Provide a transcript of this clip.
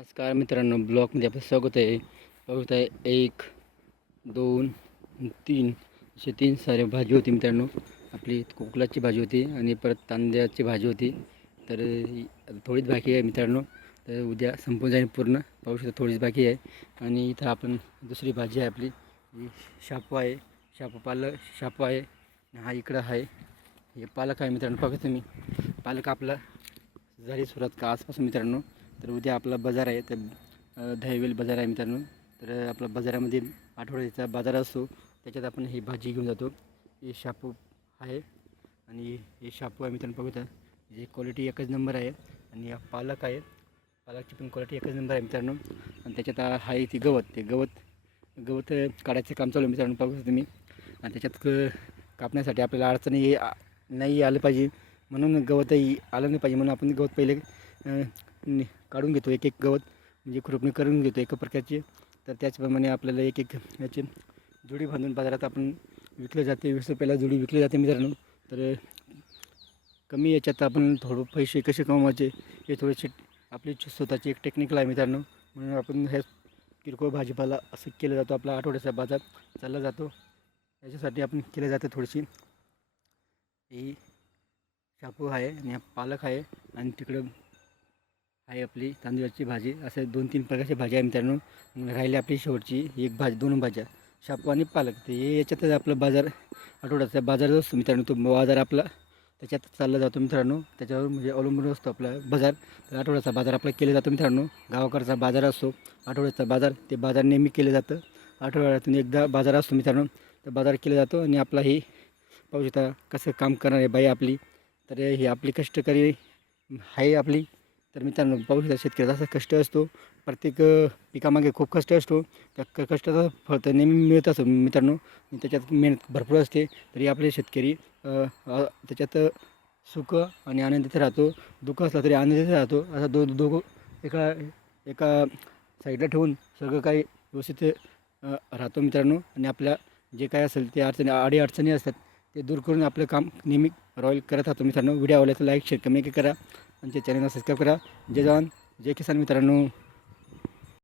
नमस्कार मित्रांनो ब्लॉगमध्ये आपलं स्वागत आहे. बघत आहे एक दोन तीन असे तीन सारे भाजी होती मित्रांनो. आपली कोकलाची भाजी होती आणि परत तांदळाची भाजी होती. तर थोडीच बाकी आहे मित्रांनो. तर उद्या संपून जाईल पूर्ण. पाहू शकता थोडीच बाकी आहे. आणि इथं आपण दुसरी भाजी आहे आपली. ही शापू आहे. शापू पालक शापू आहे. हा इकडं आहे. हे पालक आहे मित्रांनो. बघा तुम्ही. पालक आपला झाली सुरुवात का आजपासून मित्रांनो. तर उद्या आपला बाजार आहे तर अ, बाजार आहे मित्रांनो. तर आपला बाजारामध्ये आठवड्याचा बाजार असतो. त्याच्यात आपण ही भाजी घेऊन जातो. हे शापू आहे आणि हे शापू आहे मित्रांनो बघूया जे क्वालिटी एकच नंबर आहे आणि पालक आहे. पालकची पण क्वालिटी एकच नंबर आहे मित्रांनो. आणि त्याच्यात आहे ती गवत ते गवत गवत काढायचं काम चालू आहे मित्रांनो बघू तुम्ही. आणि त्याच्यात क कापण्यासाठी आपल्याला अडचणी नाही आलं पाहिजे. म्हणून गवतही आलं नाही पाहिजे. म्हणून आपण गवत पहिले नि- काढून घेतो एक एक गवत म्हणजे खुरपणी करून घेतो एका प्रकारची. तर त्याचप्रमाणे आपल्याला एक एक याची जुडी बांधून बाजारात आपण विकले जाते. वीस रुपयाला जुडी विकली जाते मित्रांनो. तर कमी याच्यात आपण थोडं पैसे कसे कमवायचे हे थोडेसे आपली स्वतःची एक टेक्निकल आहे मित्रांनो. म्हणून आपण हे किरकोळ भाजीपाला असं केलं जातो. आपला आठवड्याचा बाजार चालला जातो. याच्यासाठी आपण केलं जातं थोडीशी. ही शापू आहे आणि हा पालक आहे आणि तिकडं आहे आपली तांदूळाची भाजी. असे दोन तीन प्रकारच्या भाज्या आहे मित्रांनो. मग राहिली आपली शेवटची एक भाजी दोन भाज्या. शापू आणि पालक. ते हे याच्यातच आपला बाजार आठवड्याचा बाजार असतो मित्रांनो. तो बाजार आपला त्याच्यात चालला जातो मित्रांनो. त्याच्यावर म्हणजे अवलंबून असतो आपला बाजार. तर आठवड्याचा बाजार आपला केला जातो मित्रांनो. गावाकडचा बाजार असतो. आठवड्याचा बाजार ते बाजार नेहमी केलं जातं. आठवड्यातून एकदा बाजार असतो मित्रांनो. तर बाजार केला जातो आणि आपला ही पाहू शकता कसं काम करणारे बाई आपली. तर ही आपली कष्टकरी आहे आपली. तर मित्रांनो पाहू शकता शेतकऱ्याचा असा कष्ट असतो. प्रत्येक पिकामागे खूप कष्ट असतो. त्या क कष्टाचं फळ तर नेहमी मिळत असतो मित्रांनो. त्याच्यात मेहनत भरपूर असते. तरी आपले शेतकरी त्याच्यात सुख आणि आनंदित राहतो. दुःख असला तरी आनंदित राहतो. असा दो दोघं एका एका साईडला ठेवून सगळं काही व्यवस्थित राहतो मित्रांनो. आणि आपल्या जे काय असेल ते अडचणी आडी अडचणी असतात ते दूर करून आपलं काम नेहमी रॉयल करत राहतो मित्रांनो. व्हिडिओ आवडला तर लाईक शेअर कमेंट करा. आमच्या चॅनलला सबस्क्राईब करा. जय जवान. जय किसान मित्रांनो.